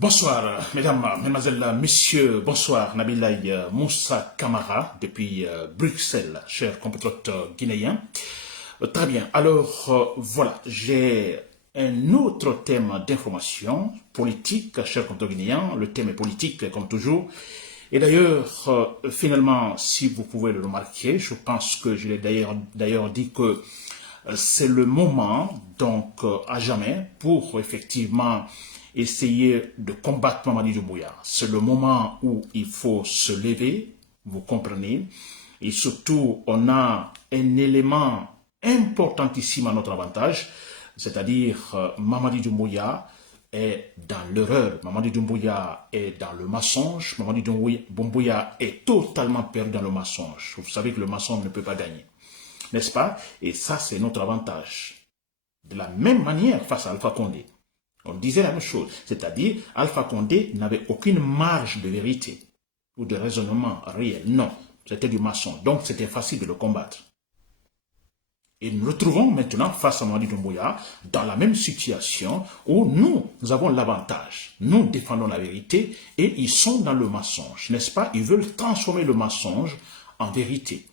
Bonsoir, mesdames, mesdemoiselles, messieurs, bonsoir, Nabilaï Moussa Kamara, depuis Bruxelles, chers compatriotes guinéens. Très bien, alors voilà, j'ai un autre thème d'information politique, chers compatriotes guinéens. Le thème est politique, comme toujours. Et d'ailleurs, finalement, si vous pouvez le remarquer, je pense que je l'ai d'ailleurs dit que c'est le moment, donc, à jamais, pour effectivement essayer de combattre Mamadi Doumbouya. C'est le moment où il faut se lever, vous comprenez, et surtout, on a un élément importantissime à notre avantage, c'est-à-dire Mamadi Doumbouya est dans l'erreur, Mamadi Doumbouya est dans le mensonge, Mamadi Doumbouya est totalement perdu dans le mensonge. Vous savez que le mensonge ne peut pas gagner, n'est-ce pas? Et ça, c'est notre avantage. De la même manière, face à Alpha Condé, on disait la même chose, c'est-à-dire Alpha Condé n'avait aucune marge de vérité ou de raisonnement réel. Non, c'était du mensonge, donc c'était facile de le combattre. Et nous nous retrouvons maintenant face à Mamadi Doumbouya dans la même situation où nous avons l'avantage. Nous défendons la vérité et ils sont dans le mensonge, n'est-ce pas? Ils veulent transformer le mensonge en vérité.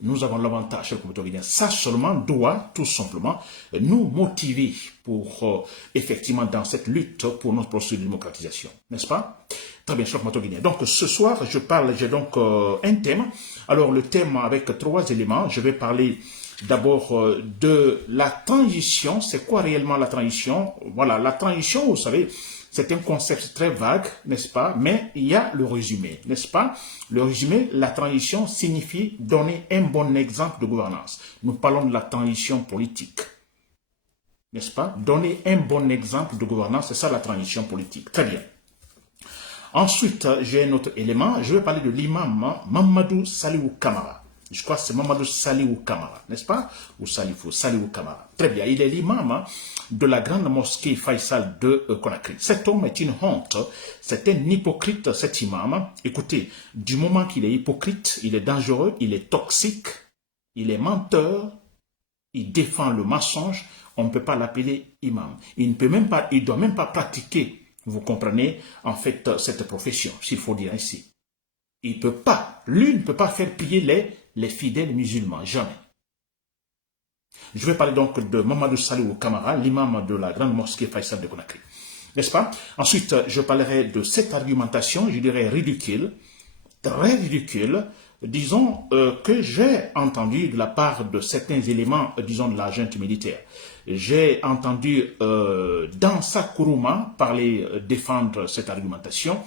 Nous avons l'avantage, chers compatriotes. Ça seulement doit tout simplement nous motiver pour effectivement dans cette lutte pour notre processus de démocratisation, n'est-ce pas? Très bien, chers compatriotes. Donc ce soir, j'ai donc un thème. Alors le thème avec trois éléments. Je vais parler d'abord de la transition. C'est quoi réellement la transition? Voilà, la transition, vous savez, c'est un concept très vague, n'est-ce pas? Mais il y a le résumé, n'est-ce pas? Le résumé, la transition signifie donner un bon exemple de gouvernance. Nous parlons de la transition politique, n'est-ce pas? Donner un bon exemple de gouvernance, c'est ça la transition politique. Très bien. Ensuite, j'ai un autre élément. Je vais parler de l'imam Mamadou Salihou Kamara. Je crois que c'est Mamadou Salihou Kamara, n'est-ce pas? Ou Salihou Kamara. Très bien, il est l'imam de la grande mosquée Faisal de Conakry. Cet homme est une honte, c'est un hypocrite, cet imam. Écoutez, du moment qu'il est hypocrite, il est dangereux, il est toxique, il est menteur, il défend le mensonge, on ne peut pas l'appeler imam. Il ne doit même pas pratiquer, vous comprenez, en fait, cette profession, s'il faut dire ainsi. Il peut pas, lui ne peut pas faire prier les fidèles musulmans, jamais. Je vais parler donc de Mamadou Salihou Kamara, l'imam de la grande mosquée Faisal de Conakry. N'est-ce pas? Ensuite, je parlerai de cette argumentation, je dirais ridicule, très ridicule, disons, que j'ai entendu de la part de certains éléments, disons, de la junte militaire. J'ai entendu Dansa Kourouma parler, défendre cette argumentation,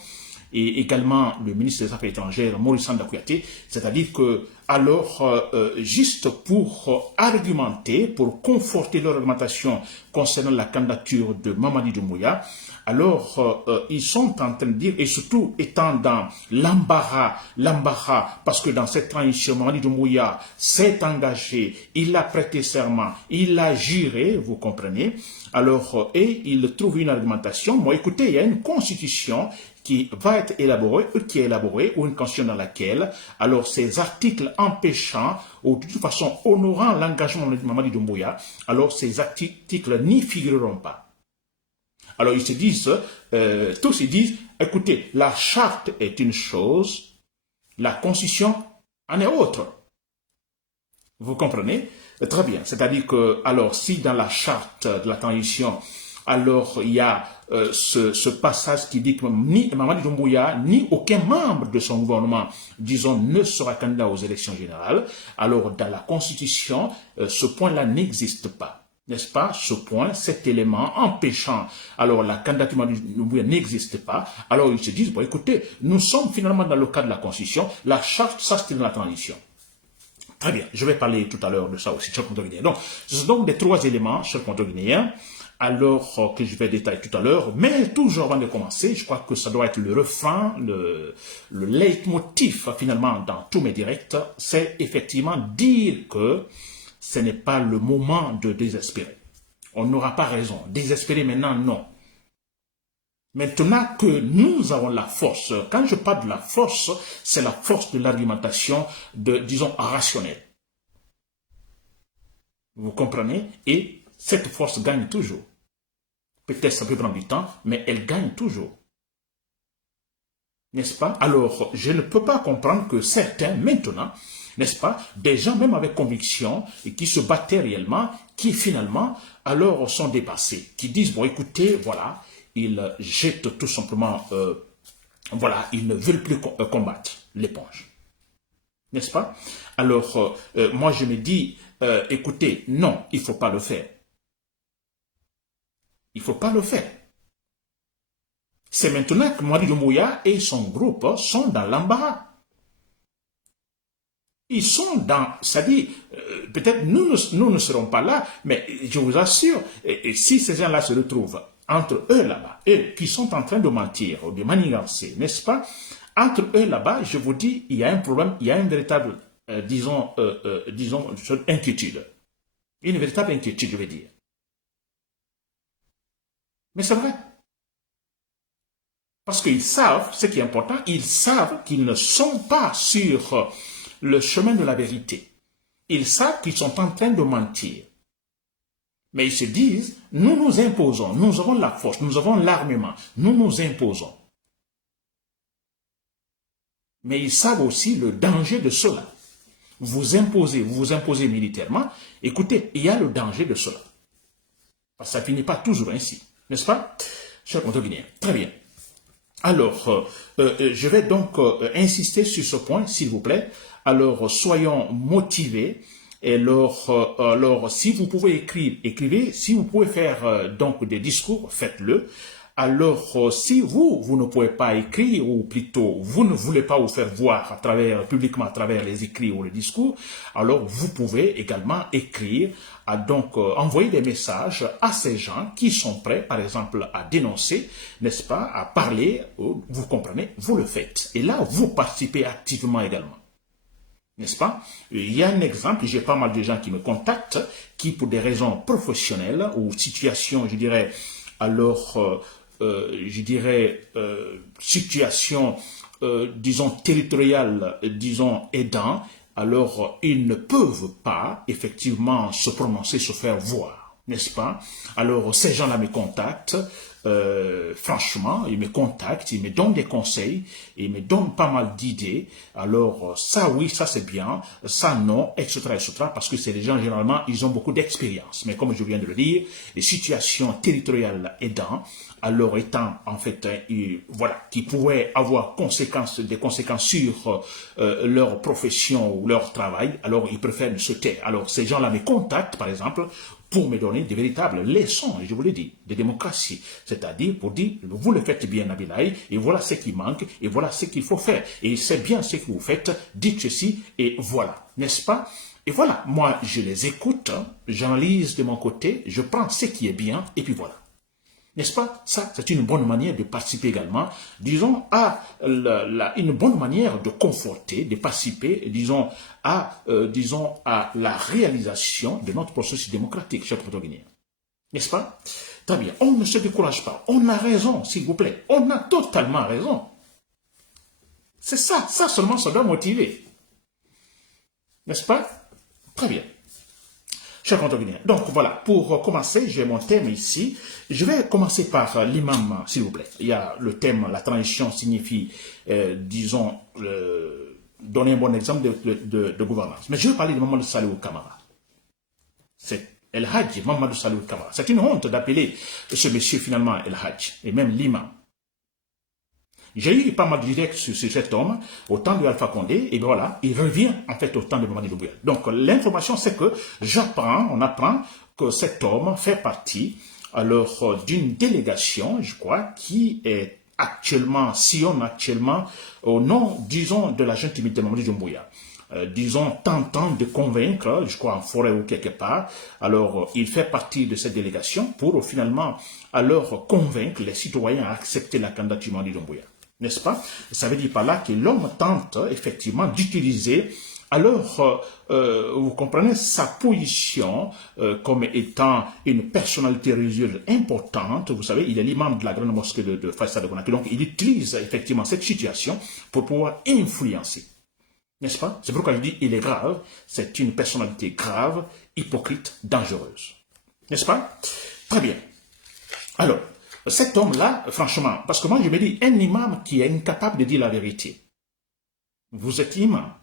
et également le ministre des Affaires étrangères, Maurice Sanda Kouyaté, c'est-à-dire que, alors, juste pour argumenter, pour conforter leur argumentation concernant la candidature de Mamadi Doumbouya, alors ils sont en train de dire, et surtout étant dans l'embarras, parce que dans cette transition, Mamadi Doumbouya s'est engagé, il a prêté serment, il a juré, vous comprenez, alors, et il trouve une argumentation. Moi, écoutez, il y a une constitution qui va être élaborée, ou une constitution dans laquelle, alors, ces articles empêchant, ou de toute façon honorant l'engagement de Mamadi Doumbouya, alors ces articles n'y figureront pas. Alors, ils se disent, tous ils disent, écoutez, la charte est une chose, la constitution en est autre. Vous comprenez? Très bien. C'est-à-dire que, alors, si dans la charte de la transition, alors, il y a ce passage qui dit que ni Mamadi Doumbouya, ni aucun membre de son gouvernement, disons, ne sera candidat aux élections générales, alors, dans la Constitution, ce point-là n'existe pas. N'est-ce pas? Ce point, cet élément empêchant, alors, la candidature de Doumbouya n'existe pas. Alors, ils se disent, bon, écoutez, nous sommes finalement dans le cadre de la Constitution, la charte, ça, c'est dans la transition. Très bien, je vais parler tout à l'heure de ça aussi, chers compatriotes. Donc, ce sont donc des trois éléments, chers compatriotes, alors que je vais détailler tout à l'heure. Mais toujours avant de commencer, je crois que ça doit être le refrain, le leitmotiv finalement dans tous mes directs, c'est effectivement dire que ce n'est pas le moment de désespérer. On n'aura pas raison. Désespérer maintenant, non. Maintenant que nous avons la force, quand je parle de la force, c'est la force de l'argumentation, disons, rationnelle. Vous comprenez? Et cette force gagne toujours. Peut-être ça peut prendre du temps, mais elle gagne toujours. n'est-ce pas? Alors, je ne peux pas comprendre que certains, maintenant, n'est-ce pas, des gens même avec conviction et qui se battaient réellement, qui finalement, alors sont dépassés, qui disent, bon, écoutez, voilà, ils jettent tout simplement, voilà, ils ne veulent plus combattre l'éponge, n'est-ce pas? Alors, moi, je me dis, écoutez, non, il ne faut pas le faire. Il ne faut pas le faire. C'est maintenant que Mouadi Doumbouya et son groupe sont dans l'embarras. Ils sont dans, c'est-à-dire, peut-être nous ne serons pas là, mais je vous assure, et si ces gens-là se retrouvent entre eux là-bas, eux qui sont en train de mentir ou de manigancer, n'est-ce pas? Entre eux là-bas, je vous dis, il y a un problème, il y a une véritable, disons, inquiétude. Une véritable inquiétude, je veux dire. Mais c'est vrai. Parce qu'ils savent, ce qui est important, ils savent qu'ils ne sont pas sur le chemin de la vérité. Ils savent qu'ils sont en train de mentir. Mais ils se disent, nous nous imposons, nous avons la force, nous avons l'armement, nous nous imposons. Mais ils savent aussi le danger de cela. Vous vous imposez militairement, écoutez, il y a le danger de cela. Parce que ça ne finit pas toujours ainsi, n'est-ce pas, chers Guinéens? Très bien. Alors, je vais donc insister sur ce point, s'il vous plaît. Alors, soyons motivés. Et alors, si vous pouvez écrire, écrivez. Si vous pouvez faire donc des discours, faites-le. Alors, si vous ne pouvez pas écrire, ou plutôt, vous ne voulez pas vous faire voir publiquement à travers les écrits ou les discours, alors vous pouvez également écrire, donc envoyer des messages à ces gens qui sont prêts, par exemple, à dénoncer, n'est-ce pas, à parler, vous comprenez, vous le faites. Et là, vous participez activement également. N'est-ce pas? Il y a un exemple, j'ai pas mal de gens qui me contactent, qui pour des raisons professionnelles ou situations, je dirais, alors, situation, disons, territoriale, disons, aidant, alors ils ne peuvent pas, effectivement, se prononcer, se faire voir, n'est-ce pas? Alors, ces gens-là me contactent, franchement, ils me contactent, ils me donnent des conseils, ils me donnent pas mal d'idées. Alors, ça oui, ça c'est bien, ça non, etc., etc., parce que c'est des gens, généralement, ils ont beaucoup d'expérience. Mais comme je viens de le dire, les situations territoriales aidant, alors étant, en fait, voilà, qui pourraient avoir des conséquences sur leur profession ou leur travail, alors ils préfèrent se taire. Alors, ces gens-là me contactent, par exemple, pour me donner de véritables leçons, je vous le dis, de démocratie. C'est-à-dire pour dire, vous le faites bien, Nabilaï, et voilà ce qui manque, et voilà ce qu'il faut faire. Et c'est bien ce que vous faites, dites ceci, et voilà, n'est-ce pas? Et voilà, moi, je les écoute, j'analyse de mon côté, je prends ce qui est bien, et puis voilà. N'est-ce pas? Ça, c'est une bonne manière de participer également, disons, à une bonne manière de conforter, de participer, disons, à la réalisation de notre processus démocratique, chers Guinéens. N'est-ce pas? Très bien. On ne se décourage pas. On a raison, s'il vous plaît. On a totalement raison. C'est ça. Ça seulement, ça doit motiver. N'est-ce pas? Très bien. Chers Guinéens. Donc voilà, pour commencer, j'ai mon thème ici. Je vais commencer par l'imam, s'il vous plaît. Il y a le thème, la transition signifie, disons, donner un bon exemple de gouvernance. Mais je vais parler de Mamadou Salihou Kamara. C'est El Hadj, Mamadou Salihou Kamara. C'est une honte d'appeler ce monsieur finalement El Hadj, et même l'imam. J'ai eu pas mal de directs sur cet homme au temps de Alpha Condé, et voilà, il revient en fait au temps de Mamadi Doumbouya. Donc l'information c'est que on apprend que cet homme fait partie alors d'une délégation, je crois, qui est actuellement, sillonne actuellement au nom, disons, de la junte de Mamadi Doumbouya. Disons, tentant de convaincre, je crois en forêt ou quelque part, alors il fait partie de cette délégation pour finalement alors convaincre les citoyens à accepter la candidature de Mamadi Doumbouya. N'est-ce pas? Ça veut dire par là que l'homme tente effectivement d'utiliser, alors, vous comprenez, sa position comme étant une personnalité religieuse importante. Vous savez, il est l'imam de la grande mosquée de Faisal de Conakry. Donc, il utilise effectivement cette situation pour pouvoir influencer. N'est-ce pas? C'est pourquoi je dis il est grave. C'est une personnalité grave, hypocrite, dangereuse. N'est-ce pas? Très bien. Alors, Cet homme-là, franchement, parce que moi je me dis, un imam qui est incapable de dire la vérité, vous êtes imam,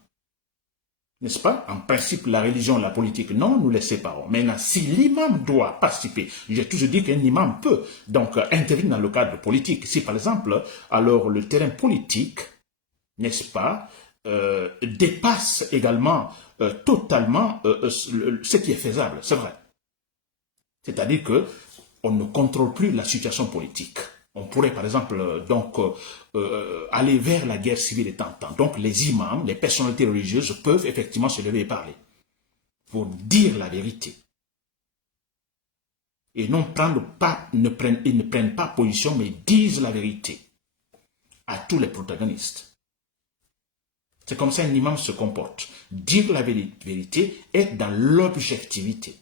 n'est-ce pas? En principe, la religion, la politique, non, nous les séparons. Maintenant, si l'imam doit participer, j'ai toujours dit qu'un imam peut donc intervenir dans le cadre politique. Si par exemple, alors le terrain politique, n'est-ce pas, dépasse également totalement ce qui est faisable, c'est vrai. C'est-à-dire que on ne contrôle plus la situation politique. On pourrait, par exemple, donc, aller vers la guerre civile et tant. Donc, les imams, les personnalités religieuses peuvent effectivement se lever et parler pour dire la vérité. Et non prendre pas, ils ne prennent pas position, mais disent la vérité à tous les protagonistes. C'est comme ça qu'un imam se comporte. Dire la vérité est dans l'objectivité.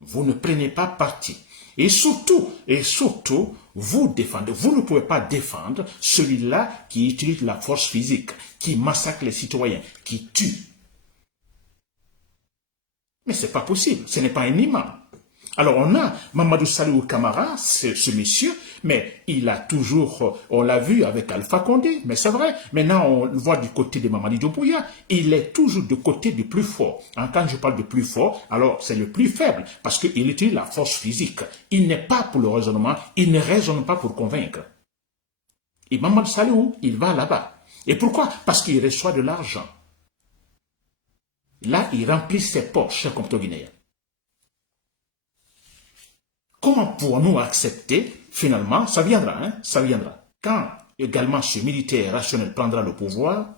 Vous ne prenez pas parti. Et surtout, vous défendez. Vous ne pouvez pas défendre celui-là qui utilise la force physique, qui massacre les citoyens, qui tue. Mais ce n'est pas possible. Ce n'est pas un imam. Alors on a Mamadou Salihou Kamara, ce monsieur, mais il a toujours, on l'a vu avec Alpha Condé, mais c'est vrai, maintenant on le voit du côté de Mamadi Doumbouya, il est toujours du côté du plus fort. Quand je parle de plus fort, alors c'est le plus faible, parce qu'il utilise la force physique. Il n'est pas pour le raisonnement, il ne raisonne pas pour convaincre. Et Mamadou Salihou, il va là-bas. Et pourquoi? Parce qu'il reçoit de l'argent. Là, il remplit ses poches, chers compatriotes guinéens. Comment pourrons-nous accepter, finalement, ça viendra, hein, ça viendra. Quand également ce militaire rationnel prendra le pouvoir,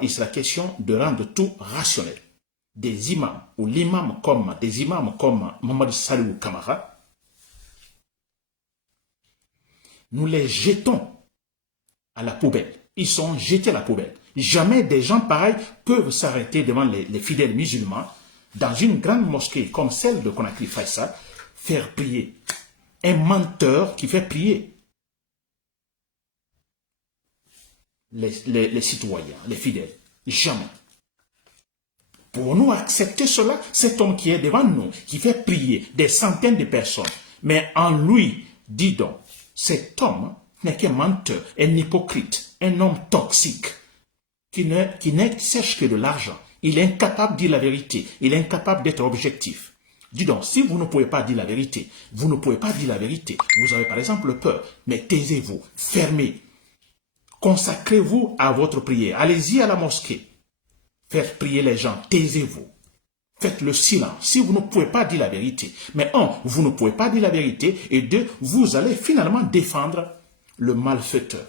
il sera question de rendre tout rationnel. Des imams, ou des imams comme Mamadou Salihou Kamara, nous les jetons à la poubelle. Ils sont jetés à la poubelle. Jamais des gens pareils peuvent s'arrêter devant les fidèles musulmans dans une grande mosquée comme celle de Conakry Faisal, faire prier. Un menteur qui fait prier les citoyens, les fidèles. Jamais. Pour nous accepter cela, cet homme qui est devant nous, qui fait prier des centaines de personnes, mais en lui, dis donc, cet homme n'est qu'un menteur, un hypocrite, un homme toxique, qui ne cherche que de l'argent. Il est incapable de dire la vérité. Il est incapable d'être objectif. Dis donc, si vous ne pouvez pas dire la vérité, vous ne pouvez pas dire la vérité. Vous avez par exemple peur, mais taisez-vous, fermez. Consacrez-vous à votre prière. Allez-y à la mosquée. Faites prier les gens, taisez-vous. Faites le silence si vous ne pouvez pas dire la vérité. Mais vous ne pouvez pas dire la vérité. Et deux, vous allez finalement défendre le malfaiteur.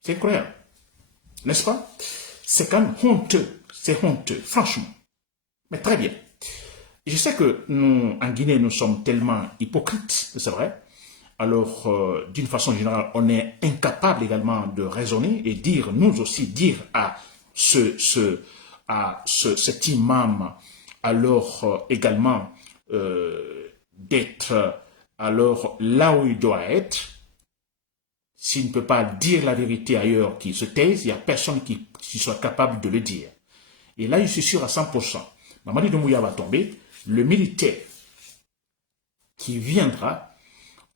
C'est incroyable. N'est-ce pas? C'est quand même honteux. C'est honteux, franchement. Mais très bien. Je sais que nous, en Guinée, nous sommes tellement hypocrites, c'est vrai. Alors, d'une façon générale, on est incapable également de raisonner et dire, nous aussi, dire à cet imam, alors également d'être alors là où il doit être. S'il ne peut pas dire la vérité ailleurs, qu'il se taise, il n'y a personne qui soit capable de le dire. Et là, je suis sûr à 100%. Mamadi Doumbouya va tomber. Le militaire qui viendra,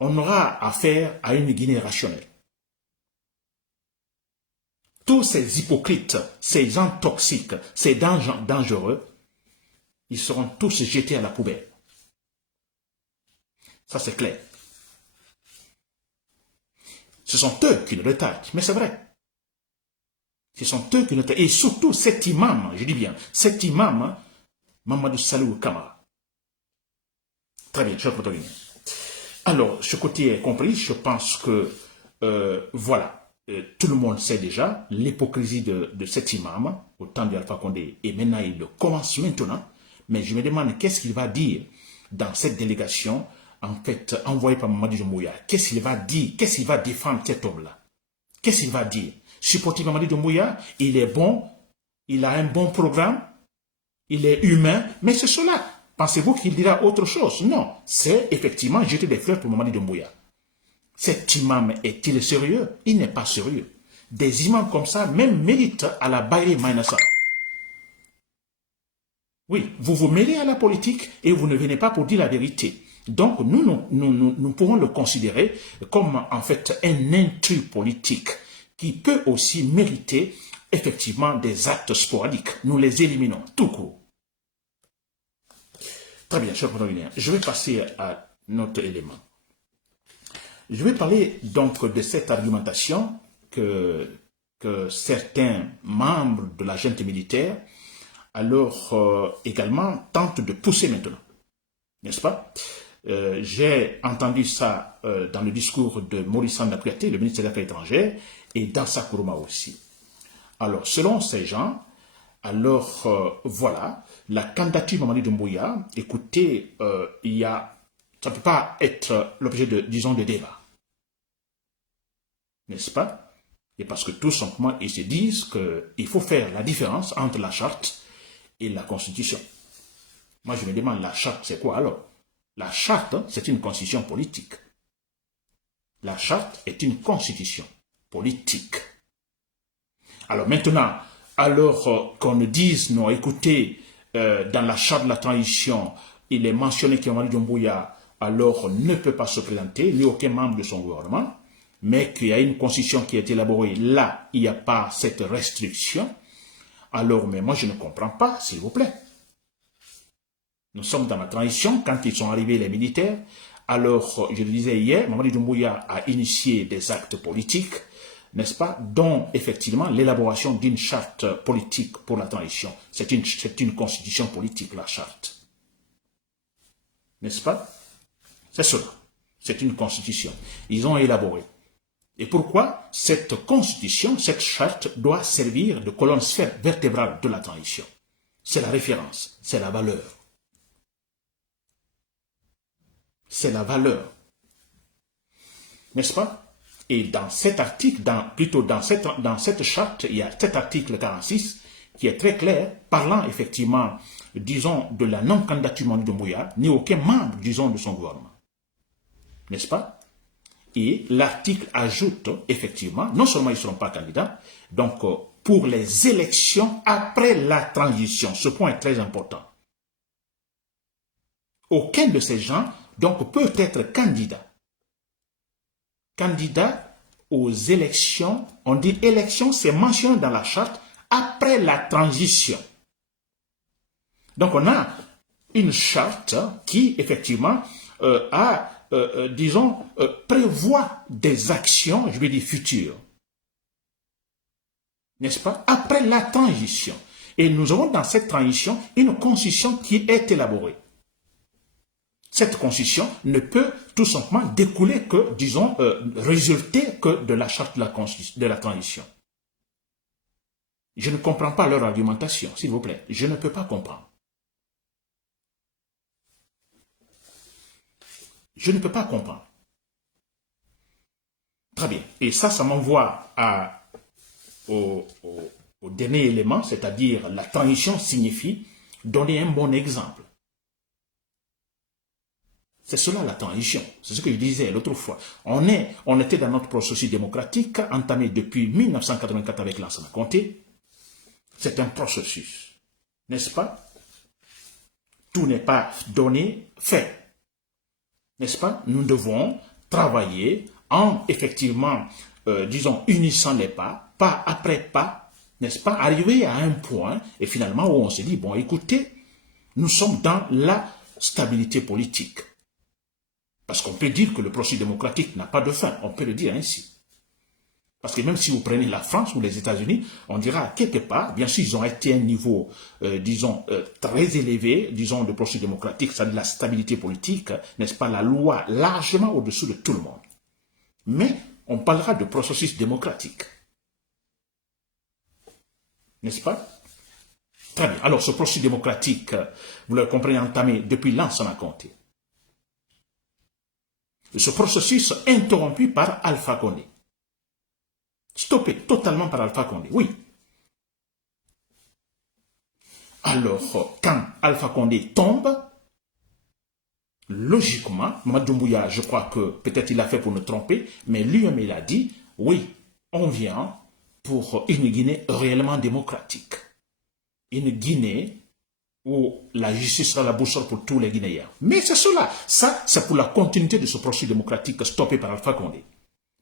on aura affaire à une Guinée rationnelle. Tous ces hypocrites, ces gens toxiques, ces gens dangereux, ils seront tous jetés à la poubelle. Ça, c'est clair. Ce sont eux qui le retardent, mais c'est vrai. Ce sont eux qui le retardent. Et surtout cet imam, je dis bien, cet imam, Mamadou Salihou Kamara. Très bien, cher protagoniste. Alors, ce côté est compris, je pense que, voilà, tout le monde sait déjà l'hypocrisie de cet imam au temps d'Alpha Condé. Et maintenant, il le commence maintenant. Mais je me demande qu'est-ce qu'il va dire dans cette délégation en fait, envoyé par Mamadi Doumbouya. Qu'est-ce qu'il va dire? Qu'est-ce qu'il va défendre cet homme-là? Qu'est-ce qu'il va dire? Supporter Mamadi Doumbouya, il est bon, il a un bon programme, il est humain, mais c'est cela. Pensez-vous qu'il dira autre chose? Non, c'est effectivement jeter des fleurs pour Mamadi Doumbouya. Cet imam est-il sérieux? Il n'est pas sérieux. Des imams comme ça, même méritent à la Baïri Maïnassa. Oui, vous vous mêlez à la politique et vous ne venez pas pour dire la vérité. Donc, nous pourrons le considérer comme, en fait, un intrus politique qui peut aussi mériter, effectivement, des actes sporadiques. Nous les éliminons, tout court. Très bien, cher Guinéen. Je vais passer à notre élément. Je vais parler donc de cette argumentation que certains membres de la junte militaire alors également tentent de pousser maintenant, n'est-ce pas? J'ai entendu ça dans le discours de Maurice Ndakouyaté, le ministre des Affaires étrangères, et dans Sakuruma aussi. Alors, selon ces gens, alors voilà, la candidature Mamadi Doumbouya, écoutez, ça ne peut pas être l'objet de, disons, de débat, n'est-ce pas? Et parce que tout simplement, ils se disent qu'il faut faire la différence entre la charte et la constitution. Moi, je me demande, la charte, c'est quoi alors? La charte, c'est une constitution politique. La charte est une constitution politique. Alors maintenant, alors qu'on nous dise, non, écoutez, dans la charte de la transition, il est mentionné que Mamadi Doumbouya, alors, ne peut pas se présenter, ni aucun membre de son gouvernement, mais qu'il y a une constitution qui est élaborée, là, il n'y a pas cette restriction. Alors, mais moi, je ne comprends pas, s'il vous plaît. Nous sommes dans la transition, quand ils sont arrivés, les militaires. Alors, je le disais hier, Mamadi Doumbouya a initié des actes politiques, n'est-ce pas, dont, effectivement, l'élaboration d'une charte politique pour la transition. C'est une constitution politique, la charte. N'est-ce pas? C'est cela. C'est une constitution. Ils ont élaboré. Et pourquoi cette constitution, cette charte doit servir de colonne vertébrale de la transition? C'est la référence, c'est la valeur. C'est la valeur. N'est-ce pas? Et dans cet article, plutôt dans cette charte, il y a cet article 46 qui est très clair, parlant effectivement, disons, de la non-candidature de Doumbouya, ni aucun membre, disons, de son gouvernement. N'est-ce pas? Et l'article ajoute, effectivement, non seulement ils ne seront pas candidats, donc pour les élections après la transition, ce point est très important. Aucun de ces gens, donc, peut être candidat. Candidat aux élections, on dit élections, c'est mentionné dans la charte, après la transition. Donc, on a une charte qui, effectivement, disons, prévoit des actions, je vais dire futures, n'est-ce pas, après la transition. Et nous avons dans cette transition une constitution qui est élaborée. Cette constitution ne peut tout simplement découler que, disons, résulter que de la charte de la transition. Je ne comprends pas leur argumentation, s'il vous plaît. Je ne peux pas comprendre. Je ne peux pas comprendre. Très bien. Et ça m'envoie au dernier élément, c'est-à-dire la transition signifie donner un bon exemple. C'est cela la transition. C'est ce que je disais l'autre fois. On était dans notre processus démocratique entamé depuis 1984 avec Lansana Conté. C'est un processus, n'est-ce pas? Tout n'est pas donné, fait. N'est-ce pas? Nous devons travailler en, effectivement, disons, unissant les pas après pas, n'est-ce pas? Arriver à un point, et finalement, où on se dit, bon, écoutez, nous sommes dans la stabilité politique. Parce qu'on peut dire que le processus démocratique n'a pas de fin, on peut le dire ainsi. Parce que même si vous prenez la France ou les États-Unis, on dira quelque part, bien sûr, ils ont été à un niveau, disons, très élevé, disons, de processus démocratique, c'est-à-dire de la stabilité politique, n'est-ce pas, la loi largement au-dessous de tout le monde. Mais on parlera de processus démocratique. N'est-ce pas? Très bien. Alors, ce processus démocratique, vous le comprenez, entamé depuis Lansana Conté. Ce processus interrompu par Alpha Condé. Stoppé totalement par Alpha Condé, oui. Alors, quand Alpha Condé tombe, logiquement, Mamadi Doumbouya, je crois que peut-être il l'a fait pour nous tromper, mais lui-même il a dit, oui, on vient pour une Guinée réellement démocratique. Une Guinée où la justice sera la boussole pour tous les Guinéens. Mais c'est cela. Ça, c'est pour la continuité de ce processus démocratique stoppé par Alpha Condé.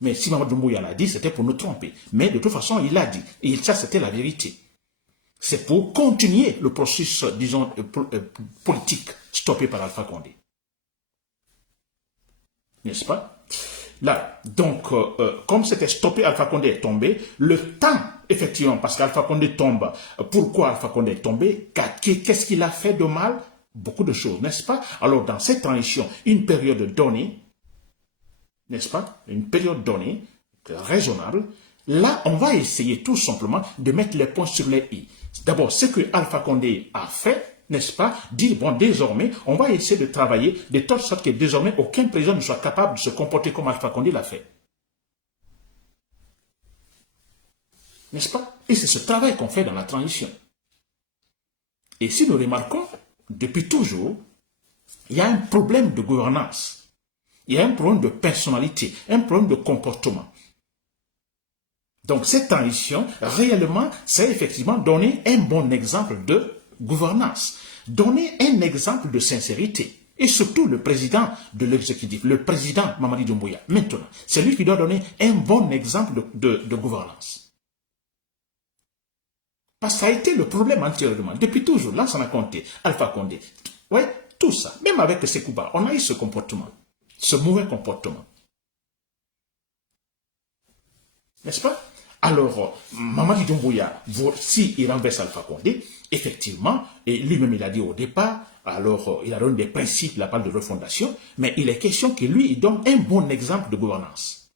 Mais si Mamadou Doumbouya l'a dit, c'était pour nous tromper. Mais de toute façon, il l'a dit. Et ça, c'était la vérité. C'est pour continuer le processus, disons, politique stoppé par Alpha Condé. N'est-ce pas? Là, donc, comme c'était stoppé, Alpha Condé est tombé, le temps, effectivement, parce qu'Alpha Condé tombe, pourquoi Alpha Condé est tombé? Qu'est-ce qu'il a fait de mal? Beaucoup de choses, n'est-ce pas? Alors, dans cette transition, une période donnée, n'est-ce pas? Une période donnée, raisonnable, là, on va essayer tout simplement de mettre les points sur les i. D'abord, ce que Alpha Condé a fait, n'est-ce pas, dire, bon, désormais, on va essayer de travailler de telle sorte que désormais, aucun président ne soit capable de se comporter comme Alpha Condé l'a fait. N'est-ce pas? Et c'est ce travail qu'on fait dans la transition. Et si nous remarquons, depuis toujours, il y a un problème de gouvernance. Il y a un problème de personnalité, un problème de comportement. Donc, cette transition, réellement, c'est effectivement donner un bon exemple de gouvernance, donner un exemple de sincérité. Et surtout, le président de l'exécutif, le président Mamadi Doumbouya, maintenant, c'est lui qui doit donner un bon exemple de gouvernance. Parce que ça a été le problème antérieurement, depuis toujours, là, ça a compté, Alpha Condé. Ouais, tout ça, même avec Sekouba, on a eu ce comportement, ce mauvais comportement. N'est-ce pas? Alors, Mamadi Doumbouya, s'il renverse Alpha Condé, effectivement, et lui-même il a dit au départ, alors il a donné des principes, la parole de refondation, mais il est question que lui, il donne un bon exemple de gouvernance.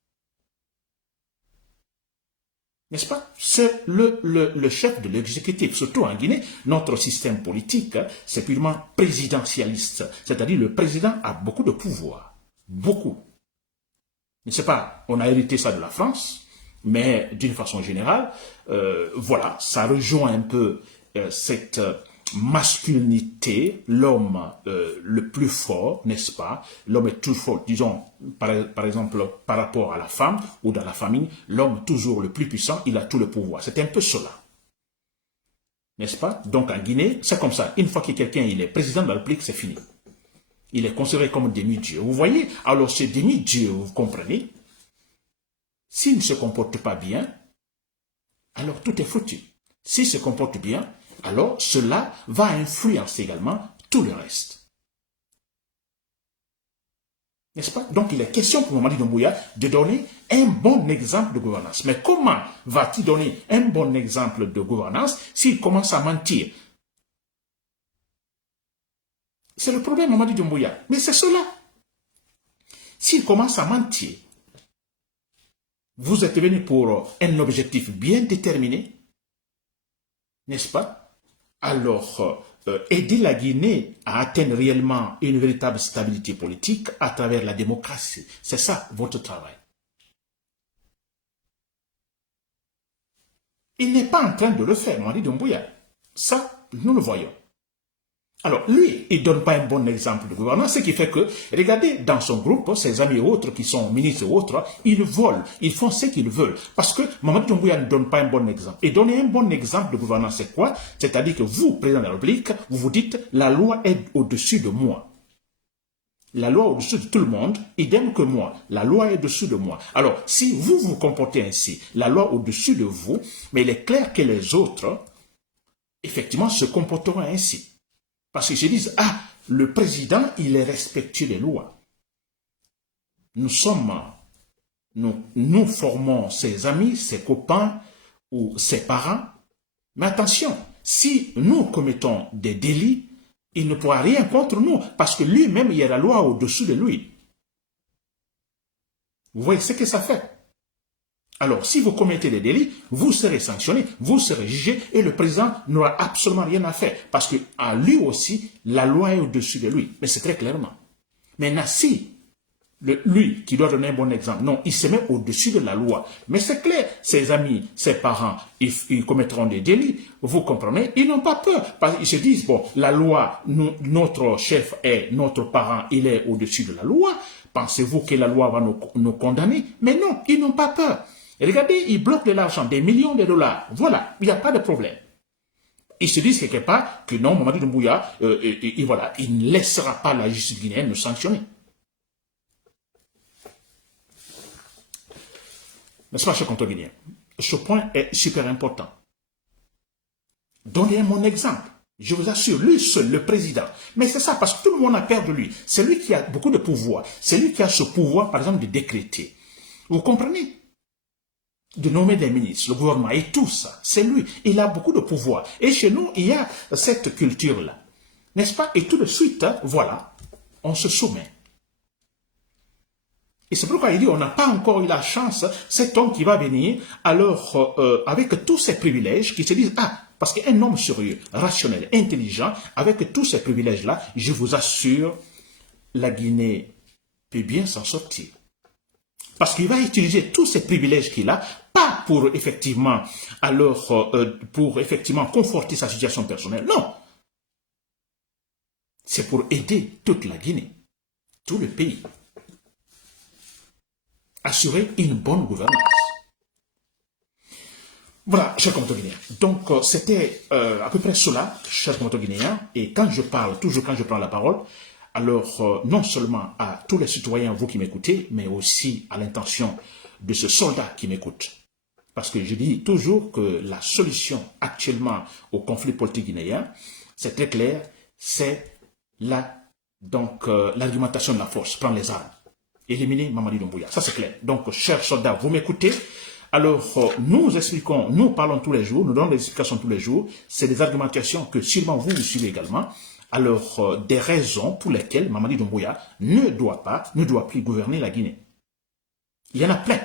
N'est-ce pas? C'est le chef de l'exécutif, surtout en Guinée, notre système politique, c'est purement présidentialiste, c'est-à-dire le président a beaucoup de pouvoir, beaucoup. Je ne sais pas, on a hérité ça de la France, mais d'une façon générale, voilà, ça rejoint un peu cette masculinité, l'homme le plus fort, n'est-ce pas? L'homme est toujours fort, disons, par exemple, par rapport à la femme ou dans la famille, l'homme toujours le plus puissant, il a tout le pouvoir. C'est un peu cela. N'est-ce pas? Donc en Guinée, c'est comme ça. Une fois que quelqu'un il est président de la République, c'est fini. Il est considéré comme demi-dieu. Vous voyez? Alors ce demi-dieu, vous comprenez? S'il ne se comporte pas bien, alors tout est foutu. S'il se comporte bien, alors cela va influencer également tout le reste. N'est-ce pas? Donc il est question pour Mamadi Doumbouya de donner un bon exemple de gouvernance. Mais comment va-t-il donner un bon exemple de gouvernance s'il commence à mentir? C'est le problème, Mamadi Doumbouya. Mais c'est cela. S'il commence à mentir, vous êtes venu pour un objectif bien déterminé, n'est-ce pas? Alors, aider la Guinée à atteindre réellement une véritable stabilité politique à travers la démocratie. C'est ça, votre travail. Il n'est pas en train de le faire, Mamadi Doumbouya. Ça, nous le voyons. Alors, lui, il ne donne pas un bon exemple de gouvernance, ce qui fait que, regardez, dans son groupe, ses amis autres qui sont ministres ou autres, ils volent, ils font ce qu'ils veulent. Parce que Mamadi Doumbouya ne donne pas un bon exemple. Et donner un bon exemple de gouvernance, c'est quoi? C'est-à-dire que vous, président de la République, vous vous dites, la loi est au-dessus de moi. La loi est au-dessus de tout le monde, idem que moi. La loi est au-dessus de moi. Alors, si vous vous comportez ainsi, la loi est au-dessus de vous, mais il est clair que les autres, effectivement, se comporteront ainsi. Parce qu'ils se disent, ah, le président, il est respectueux des lois. Nous formons ses amis, ses copains ou ses parents. Mais attention, si nous commettons des délits, il ne pourra rien contre nous, parce que lui-même, il y a la loi au-dessus de lui. Vous voyez ce que ça fait? Alors, si vous commettez des délits, vous serez sanctionné, vous serez jugé et le président n'aura absolument rien à faire. Parce qu'à lui aussi, la loi est au-dessus de lui. Mais c'est très clairement. Maintenant, si lui qui doit donner un bon exemple, non, il se met au-dessus de la loi. Mais c'est clair, ses amis, ses parents, ils commettront des délits. Vous comprenez? Ils n'ont pas peur. Parce qu'ils se disent, bon, la loi, notre chef est, notre parent, il est au-dessus de la loi. Pensez-vous que la loi va nous condamner? Mais non, ils n'ont pas peur. Et regardez, ils bloquent de l'argent, des millions de dollars. Voilà, il n'y a pas de problème. ils se disent quelque part que non, Mamadi Doumbouya, et voilà, il ne laissera pas la justice guinéenne le sanctionner. N'est-ce pas, cher compteur guinéen? Ce point est super important. Donnez mon exemple. Je vous assure, lui seul, le président. Mais c'est ça, parce que tout le monde a peur de lui. C'est lui qui a beaucoup de pouvoir. C'est lui qui a ce pouvoir, par exemple, de décréter. Vous comprenez? De nommer des ministres, le gouvernement et tout ça. C'est lui. Il a beaucoup de pouvoir. Et chez nous, il y a cette culture-là. N'est-ce pas? Et tout de suite, voilà, on se soumet. Et c'est pourquoi il dit, on n'a pas encore eu la chance, cet homme qui va venir, alors, avec tous ses privilèges, qui se disent, ah, parce qu'un homme sérieux, rationnel, intelligent, avec tous ces privilèges-là, je vous assure, la Guinée peut bien s'en sortir. Parce qu'il va utiliser tous ces privilèges qu'il a, pas pour effectivement, alors, pour effectivement conforter sa situation personnelle, non. C'est pour aider toute la Guinée, tout le pays. Assurer une bonne gouvernance. Voilà, chers compatriotes guinéens. Donc, c'était à peu près cela, chers compatriotes guinéens. Et quand je parle, toujours quand je prends la parole, alors non seulement à tous les citoyens, vous qui m'écoutez, mais aussi à l'intention de ce soldat qui m'écoute. Parce que je dis toujours que la solution actuellement au conflit politique guinéen, c'est très clair, c'est l'argumentation de la force, prendre les armes. Éliminer Mamadi Doumbouya, ça c'est clair. Donc, chers soldats, vous m'écoutez. Alors, nous expliquons, nous parlons tous les jours, nous donnons des explications tous les jours. C'est des argumentations que sûrement vous suivez également. Alors, des raisons pour lesquelles Mamadi Doumbouya ne doit plus gouverner la Guinée. Il y en a plein.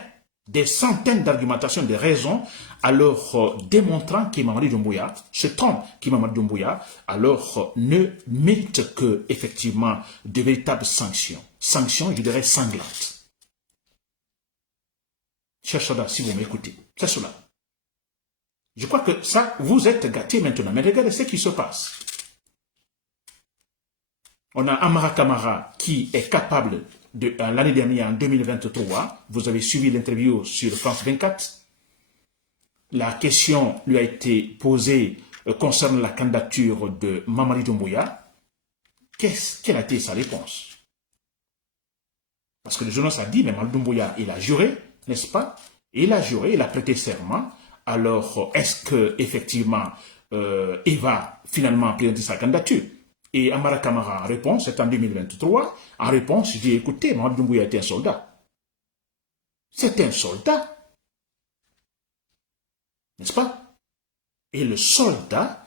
Des centaines d'argumentations, des raisons, alors démontrant que Mamadi Doumbouya, cet homme qui est Mamadi Doumbouya, alors ne mérite que, effectivement, de véritables sanctions. Sanctions, je dirais, sanglantes. Chers soldats, si vous m'écoutez, c'est cela. Je crois que ça, vous êtes gâtés maintenant, mais regardez ce qui se passe. On a Amara Kamara qui est capable, l'année dernière, en 2023, vous avez suivi l'interview sur France 24, la question lui a été posée concernant la candidature de Mamadi Doumbouya. Quelle a été sa réponse? Parce que le journaliste a dit, mais Mamadi Doumbouya, il a juré, n'est-ce pas? Il a juré, il a prêté serment. Alors, est-ce qu'effectivement, il va finalement présenter sa candidature? Et Amara Kamara, en réponse, c'est en 2023, en réponse, je dis, écoutez, Mamadi Doumbouya est un soldat. C'est un soldat. N'est-ce pas? Et le soldat,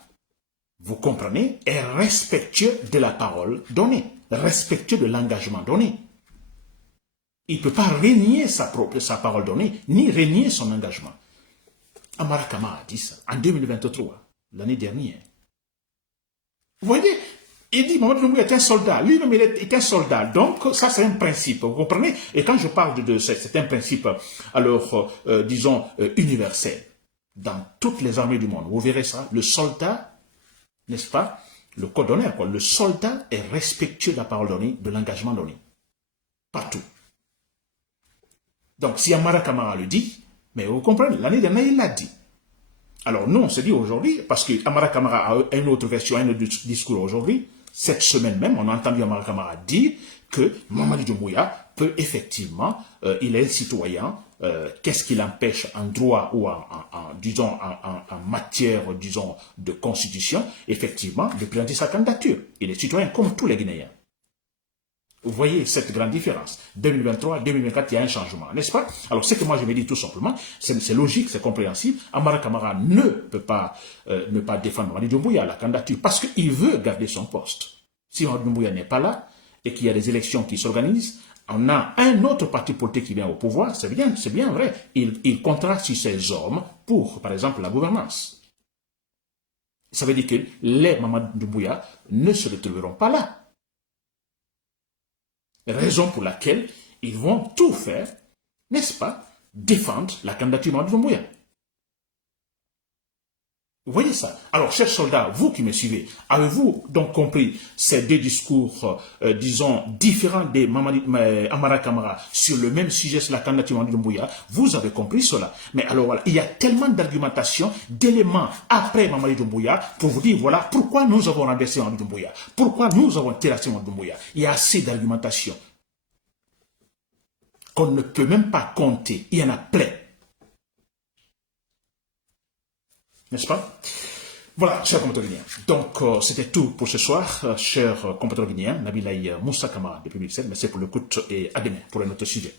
vous comprenez, est respectueux de la parole donnée, respectueux de l'engagement donné. Il ne peut pas renier sa parole donnée, ni renier son engagement. Amara Kamara a dit ça en 2023, l'année dernière. Vous voyez, il dit Mamadi Doumbouya est un soldat, lui-même il est un soldat, donc ça c'est un principe, vous comprenez? Et quand je parle de c'est un principe, alors disons universel, dans toutes les armées du monde, vous verrez ça, le soldat, n'est-ce pas, le code d'honneur, le soldat est respectueux de la parole donnée, de l'engagement donné, partout. Donc si Amara Kamara le dit, mais vous comprenez, l'année dernière il l'a dit. Alors nous on se dit aujourd'hui, parce que Amara Kamara a une autre version, un autre discours aujourd'hui, cette semaine même, on a entendu Amara Kamara dire que Mamadi Doumbouya peut effectivement, il est un citoyen, qu'est-ce qui l'empêche en droit ou disons, en matière, disons, de constitution, effectivement, de présenter sa candidature. Il est citoyen comme tous les Guinéens. Vous voyez cette grande différence. 2023, 2024, il y a un changement, n'est-ce pas? Alors, ce que moi je me dis tout simplement, c'est logique, c'est compréhensible. Amara Kamara ne peut pas ne pas défendre Mamadi Doumbouya à la candidature parce qu'il veut garder son poste. Si Mamadi Doumbouya n'est pas là et qu'il y a des élections qui s'organisent, on a un autre parti politique qui vient au pouvoir, c'est bien vrai. Il comptera sur ses hommes pour, par exemple, la gouvernance. Ça veut dire que les Mamadi Doumbouya ne se retrouveront pas là. Raison pour laquelle ils vont tout faire, n'est-ce pas, défendre la candidature de Mamadi Doumbouya. Vous voyez ça? Alors, chers soldats, vous qui me suivez, avez-vous donc compris ces deux discours, disons, différents de Amara Kamara sur le même sujet, sur la candidature de Mamadi Doumbouya? Vous avez compris cela. Mais alors voilà, il y a tellement d'argumentation, d'éléments après Mamadi Doumbouya pour vous dire, voilà, pourquoi nous avons renversé Mamadi Doumbouya, pourquoi nous avons terrassé Mamadi Doumbouya. Il y a assez d'argumentation qu'on ne peut même pas compter. Il y en a plein. N'est-ce pas? Voilà, chers compatriotes guinéens. Donc, c'était tout pour ce soir, chers compatriotes guinéens. Nabilaï Moussa Kamara depuis Bruxelles. Merci pour l'écoute et à demain pour un autre sujet.